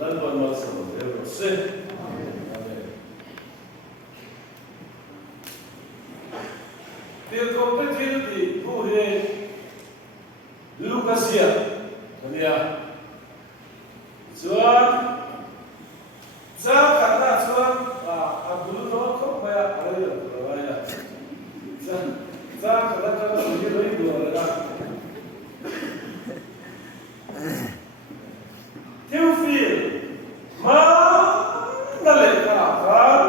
lan pon mal sama Deus se. Dia kompetitif di buhe Lukasia, dia. Zuan, zak karena zuan Abdul Roh kau bayar ada ya, bayar. Zak karena kalau dia lagi dua ada. Teofil, mana leka kan?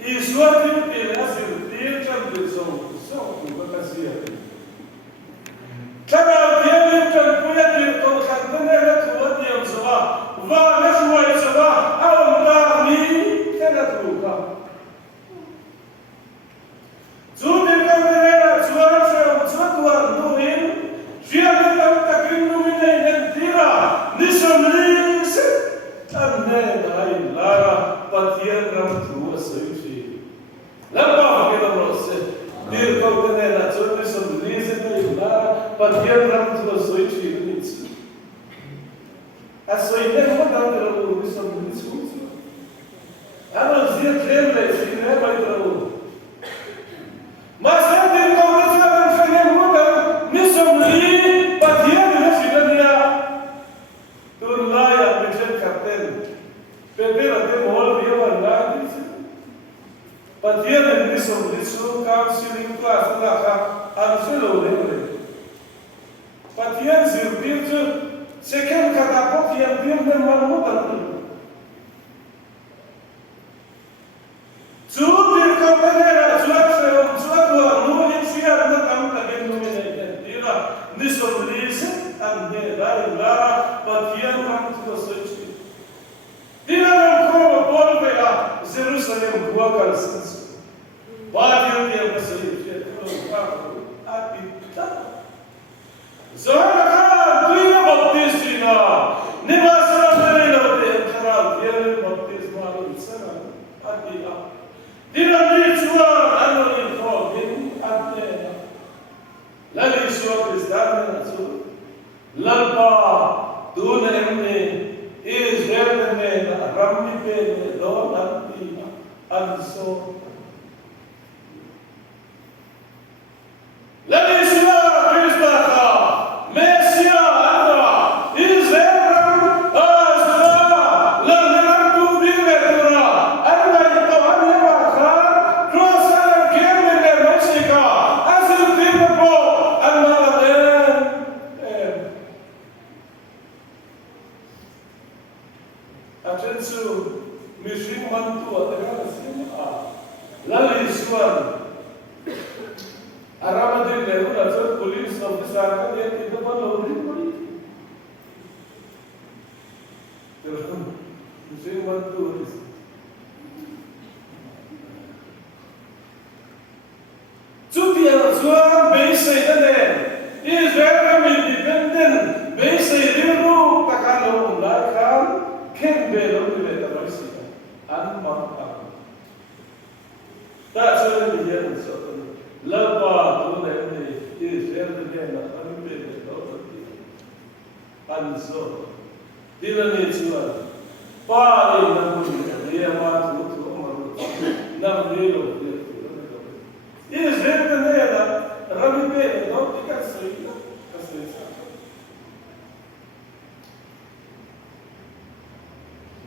Isuat Teofil asal dia kan bersama Lukasia. Kalau dia bukan punya diri kau kan benar tuan dia bersama, wah naswa bersama, awam dah ni kena tuan. Sudah kau benar tuan tuan nuhin, siapa kau takin nuhin yang tira, nisomlis, ane naik lara patian ram tua seusi. Lapa kita proses, dia kau benar tuan nisomlis naik lara patian ram tua seusi. Asoi nem mudar pelo nisomlis seusi. Ano dia tremble, se não vai trabalhar. Mas eu tenho que começar a fazer muda, nisso me batia nesse dia. Tu lá ia mexer cartel, beber até morrer ia mandar isso. Batia nisso carro se limpa a faca, a filo lembra. Batia zirpito, se quer cada pouco ia vir nem mal muda. Tudo que eu peguei, tudo não enxia na cama que não me entendeu. Nisso lise, ande lá, batia no tudo somente. Dia não como por pegar Jerusalém boa calças. Batia dia você tudo apita. Zona cara, dia bautismo, nimasa melhor de entrar, dia bautismo ali sana, apita. Dinamit suara anu info ini ada. Lalu suara Kristen itu, lalpa dunia ini Israel ini ramai pene doa nanti anso. Lalu suara Kristen Mesia anda Israel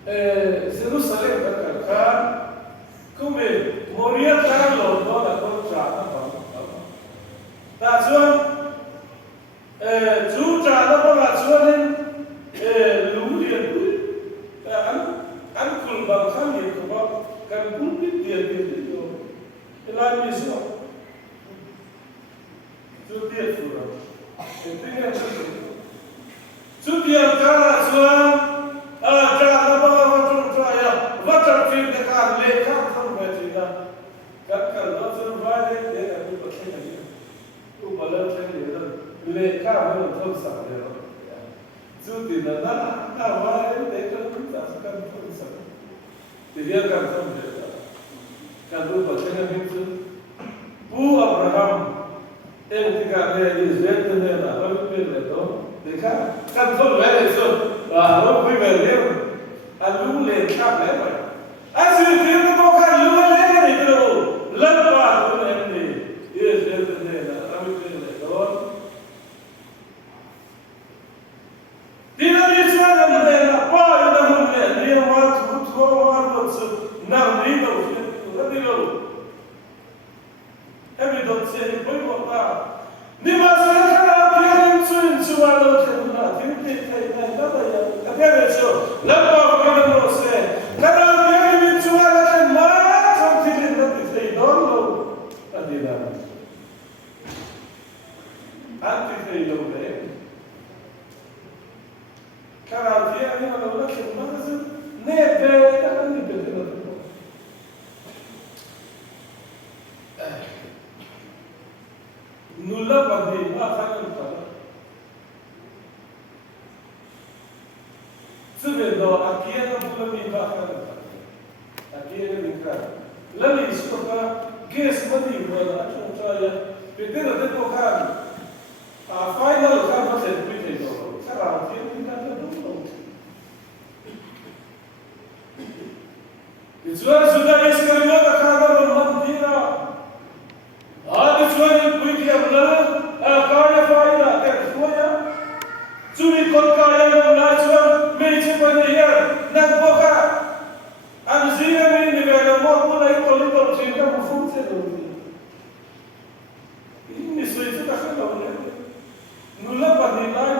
Jerusalém berkata, kumi moria Carlo doa kontra apa? Tajuan, juta apa tajuan lulian tu, an kulbang kami kubab kan kulbit dia tu, ilai misal, jutia surah, intinya tu, jutia cara juan. Jangan bawa water film dekat lekar terbaca. Kalau water balik dia tu pakai lagi. Tu balas lagi lekar mana terus ada. Jadi nana balik dia tu tak terus ada. Dia kan terus. Kalau pakai lagi tu, Bu Abraham yang tiga dia Israel tu dia nak balik tu. Dekat kan terus balik tu. và quý vị liệu lũ lên khắp lẽ vậy sự kiện nó có khả lũ lên này cái đồ lần vào lũ lên này yes yes yes là làm cái này đó thì nó đi sang cái này là bao nhiêu năm này đi qua thu qua sự nằm đi đâu nó đi đâu em đi đâu sẽ đi quay qua nhưng mà sẽ khả năng chuyên chua đâu thì là tiếng thì này đó là cái này chứ lần vào cái đó sẽ khả năng tiếng chua là cái má trong thì nó thì đó luôn là gì nào anh thì thấy đâu đấy khả năng tiếng anh mà nó sẽ nó sẽ nè về cái này thì nó nulla bagi akan kita. Sebenarnya akhirnya bukan dibahakan. Akhirnya nikah. Lalu istiqamah gas mati buat acung saya. Betul betul kan. Final kan macam itu. Sekarang dia nikah dulu. Sudah istiqamah tak ada bermantira. Ada suami punya benar, kaya faida kerja, curi kota yang langsung menciptakan nak buka, anjir ini negara mau mulai tolong sehingga berfungsi dulu. Ini sesuatu tak ada nula pada lain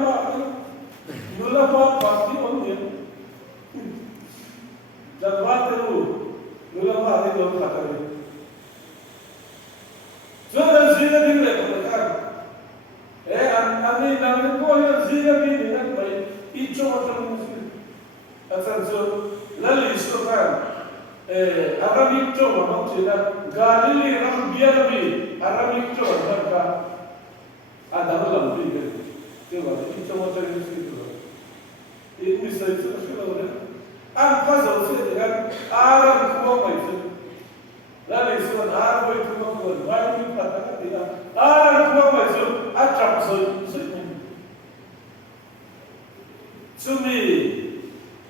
nula pada pasti orang jawab tu, nula pada itu kata dia. Jangan zina di mereka kan? Ani namun kau yang zina di nak baik, itu macam muslim. Asal so lalu itu kan? Arab itu macam cina Galilei ram biar bi Arab itu mereka ada dalam biar. Itu macam muslim. Ini saya itu sebenarnya. Apa sahaja dengan Arab kuat macam. Lalu itu Arab itu macam baik kata tidak. Arab kuat itu acap sesuatu. Cumi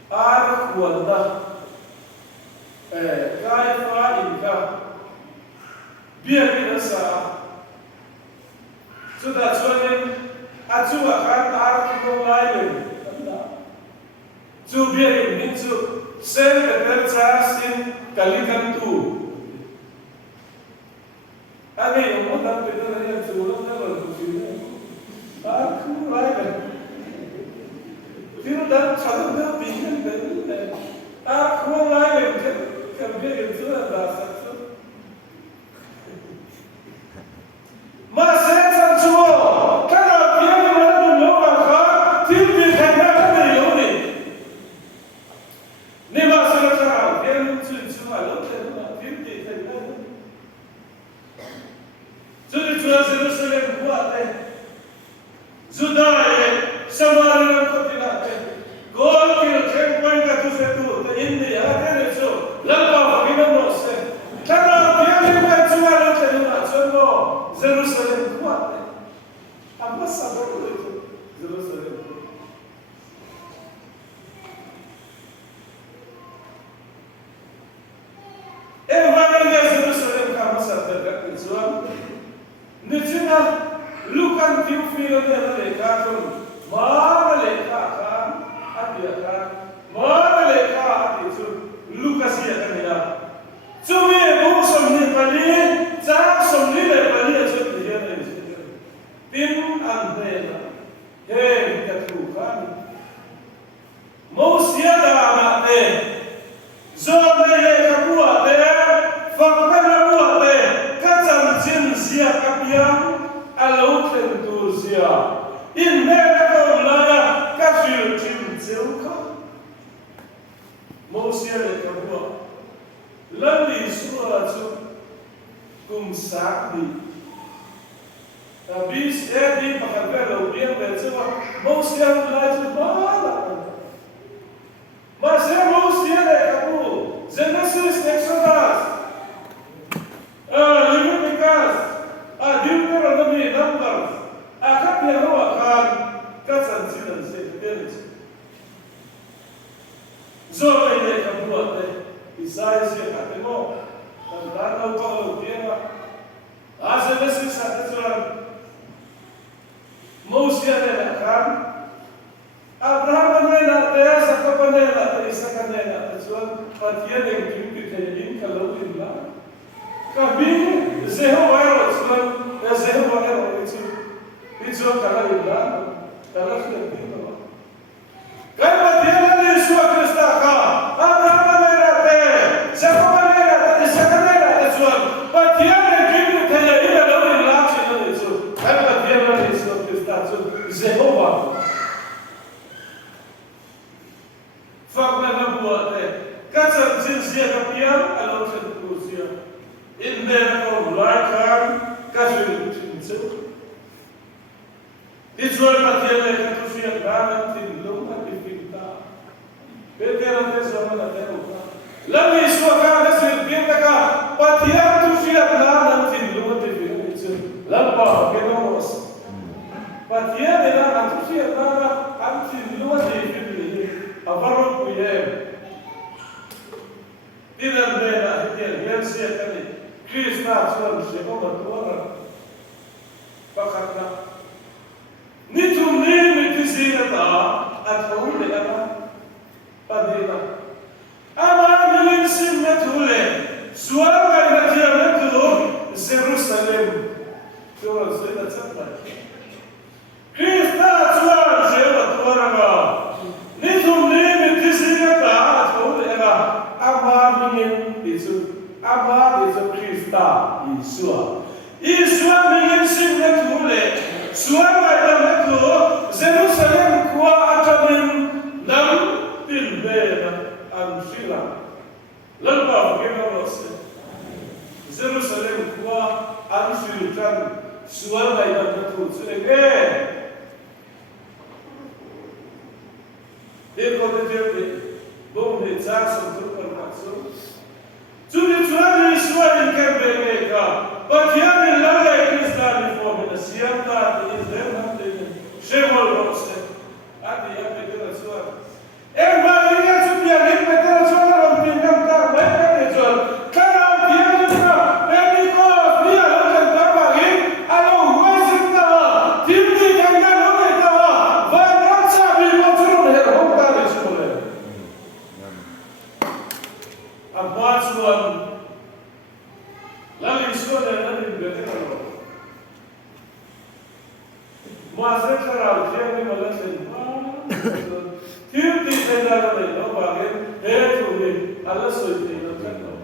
Arab kuat dah. Kaya faida. Biar kita sah. Sudah cuci. Acuh akan Arab kuat lain. Cuci biar ini cuci. Sen kerja sin kalikan tu. Ada yang orang kita yang sebelum dalam kucing, aku lagi. Tidak dalam satu dalam bingung dan aku lagi kerja itu ada satu. Masa semua kalau dia menurut orang tidak dikenal ini. Ni masa sekarang dia cuma lalu tidak dikenal. Jadi Jerusalem buat sudah Samaria kotina gol kilo checkpoint kat itu ini ada itu lepas kita masuk kalau dia buat cuma lalu semua Jerusalem buat apa sahaja itu Jerusalem Evangelia Jerusalem kamu sahaja itu Niciana lukan tiufilo dia mereka pun mereka kan ada kan mereka itu lukas dia kan dia cuma bukan somni pali jangan somni le pali aja dia itu tim anda hei ketukan mau siapa anak zona yang kuat fakta kuat kacang jinsia kapiang alau tentusia in mereka melaya kafir jinsilka mau siapa kuat lalu surah itu kumsakdi tapi di pakai belu dia bercakap mau siapa melaju bala masih mau siapa kamu Genesis Exodus Leviticus Deuteronomy Numbers akan dia akan kasan sinan sebenarnya zo le ka buat le isai se ka te mo ta no pa lo tienga ase le se sa te zuan Moses le na kan Abraham ne na te sa ka pa ne na te sa ka ne na te zuan patia le kim ki te yin ka lo in la ka bin Jehovah ro zuan Jehovah ro itu kalau ibadah, kalau sudah tiba. Kalau dia ni Yesus Kristus kah? Abraham merate, siapa merate, siapa merate Tuhan. Dia ni kita tidak ada dalam relasi dengan Yesus. Kalau dia ni Yesus Kristus, Jehovah. Fakta nabuat kata jinsia kapian, alam seterusnya. Ini kau belajar kasih cinta. Israel patiele katusia kana tilunga tifita. Petera te zamana te uka. Lami iswa kana sirpinta ka patiya tusia kana tilunga tifita. Lampa kenos. Patiya dena katusia kana tilunga tifita. Avarro kuye. Tidak dena hitel yensia kani. Krista suam shekoma tuara. Pakatna Nitum ni tisira ta at hule ana padina ama milin sim metule suanga ina tia metulo Jerusalem tora zeda tsapa Krista tuan jeva tuaranga nitum ni tisira ta at hule ana ama milin isu Krista Isua milin sim metule suanga ina Jerusalem kuwa atamin nam tilbena anshila lalpa kena rose Jerusalem kuwa anshilkan suanga ina tatu tsege deko de jerde bom de tsason tukar matso tuni tuani suani kembe ka patiani lale kristani formina sianta izlema Shemol Rose, adi ya pedera suar. Maria supia ni pedera suar rompinam tar baik jual. Kalau dia juga medico dia lakukan terbagi, alo wasita, timti jangan lupa tawa. Vanam sabi macam ni hongkar sekolah. Amat suan, lalu sekolah lalu bedera. Masa kerau dia ni malah sendiri. Tiap sendiri ni, no bagai tu ni, Allah suci no jangan.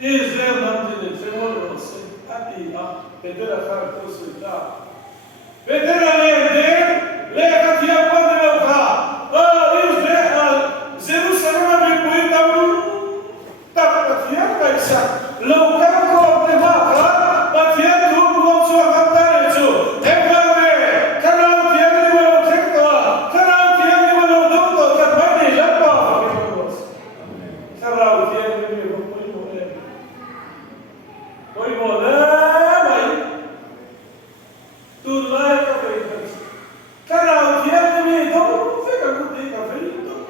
Israel nanti ni semua orang hati bedera kar tu suci. Bedera le katiap pada mereka. Israel Jerusalem ni pun tahu. Tak katiap kaisa. Lokal ko temaka, patian tu buat suara kata itu. Ekame, kalau dia ni malu cekwa, kalau dia ni malu doktor, terbani lapa. Kalau dia ni koi boleh baik, tu lagi kapai. Kalau dia ni doktor, saya kan tu kapai doktor.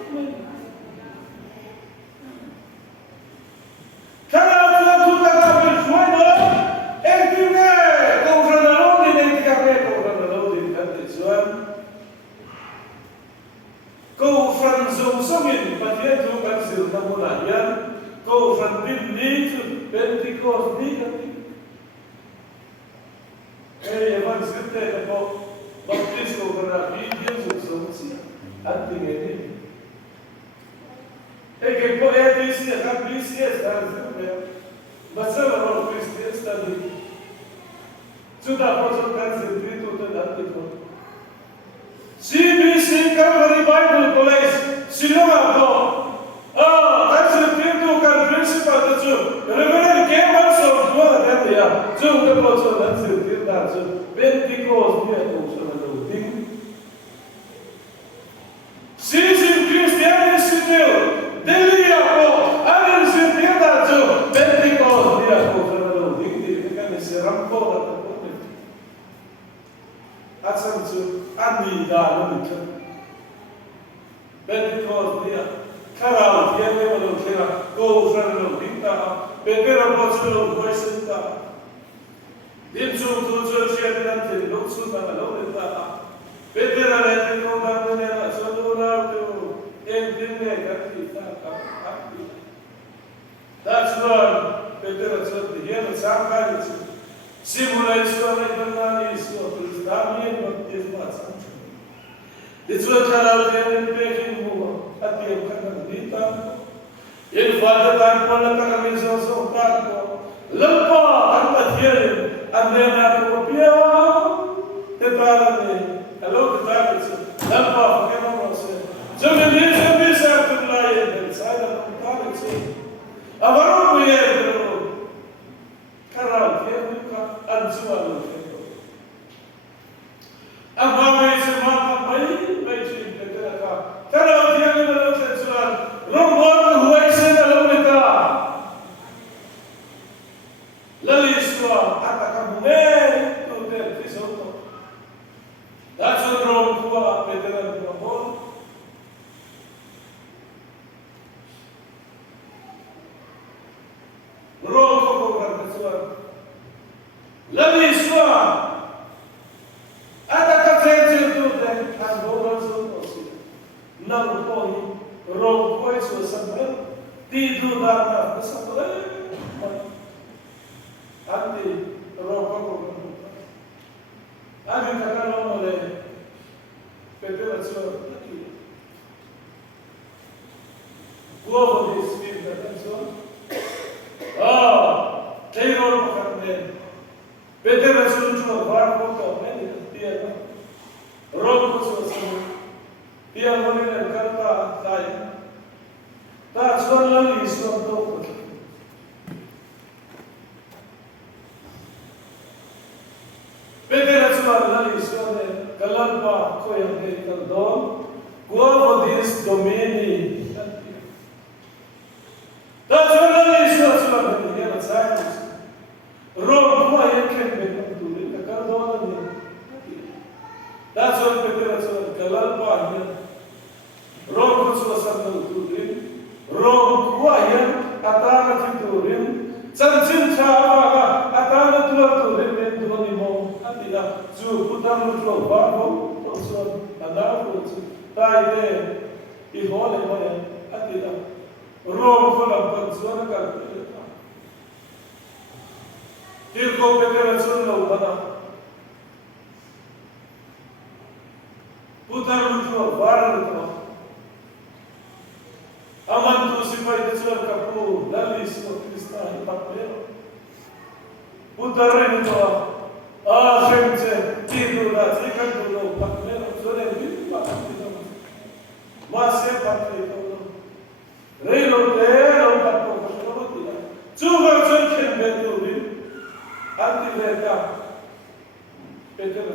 Kalau kau franzong songin patia tu kan sirna mulanya kau frantin ni tu Pentecost ni kan evan sirte ko baptis ko kara video song si anting ini ke ko BC kan BC kan sirte basal ro Kristus tadi sudah pasal kan sirte tu tadi tu CBC Calvary Bible College, Siloma ko. That's the principal tu. Reverend Campbell so dua ada dia. Tu betul so that's the that's Pentecost dia tu so ada ting. Season Christian Institute, Delia ko. Ada setiap tu Pentecost dia tu so ada ting. Dia kan serampo atau Asan su ani da no ni Pentecost dia karao dia me lo kera go frano dinta Petera pochulo voisinta Dim su tu su siadante lo su da lo dinta Petera le ko da ne na so do na to en dinne katita happy That's what Petera said the here some kind of simula story banani is what is dami but is not something It's what karao dia ne pekin mo ati kan dinta In father time pala kami so tako lampa ang pathirin ang nena ko pia te parane hello te parane lampa kaya mo se jomeni se sa tulay del sada ng parane se abaro mo ye karao kaya ka ansualo ang mamay se mapapay may sin te ka karao kaya mo se sulan rombon huwag Laliswa atakamume to the Tisoto. That's what Rome Kua Peter Ramon. Rome Kua Laliswa atakamume to the Tisoto. Nang poi Rome Kua so sabel tidu na sabel. Andi roko andi kakalo mole Petera so Uovo di spirito attenzione Teiro carne Petera so giù barco to dia roko so dia mole carta dai ta suona lì so dopo Petera suarla isione kalampa ko yang kaldon guavo dis domini da suarla isione suarla ni ya science rom ko yang ken be kaldon ka kaldon ni da suarla petera suarla kalampa ni rom ko suarla turin rom ko yang atana turin sanjin chawa atana turin men doni mo Ila zu putam lo babo to so adaw ko tai de I hole mane atila ro ko la panzona ka tir ko petera sun lo bana putam lo varan to aman tu sipai de sur kapu dalis ko kristal papero putarin to gente, tido da zica do patrimônio, sobrevivendo para o mas é patrimônio. Reino dele, o patrimônio, chuva sempre vem do rio, anti-verga, Petera.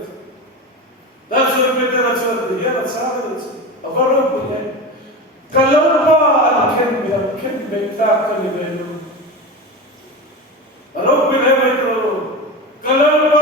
Da sua Petera sua dia, sabe? Agora o que Kalamba quem me tá calibendo. Agora o que Kalamba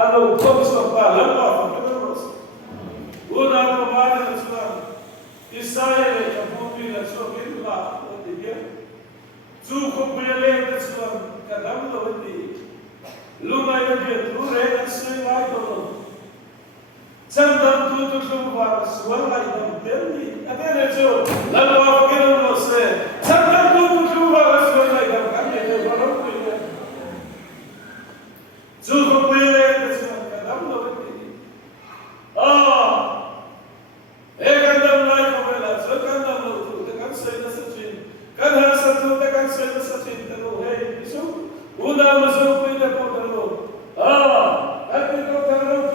Allora, come sto parlando? Una domanda sulla Israele che pubblica la sua vita, su completamente sulla cadavere di l'una è di tu re sei mai dono. Sandam tutto su va sulla mai perdi. Adesso la nuova che non lo sei. Sandam tutto su va sulla mai da cambia valore. Su completamente sulla cadavere di Ekandam lai kamela, sekandam lo tu, tekan saya nasacin, kan hasatu tekan saya nasacin tero, hey, isu, una masuk pindah kau tero, tapi kau tero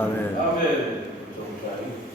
아멘. 아멘. 좀 잘.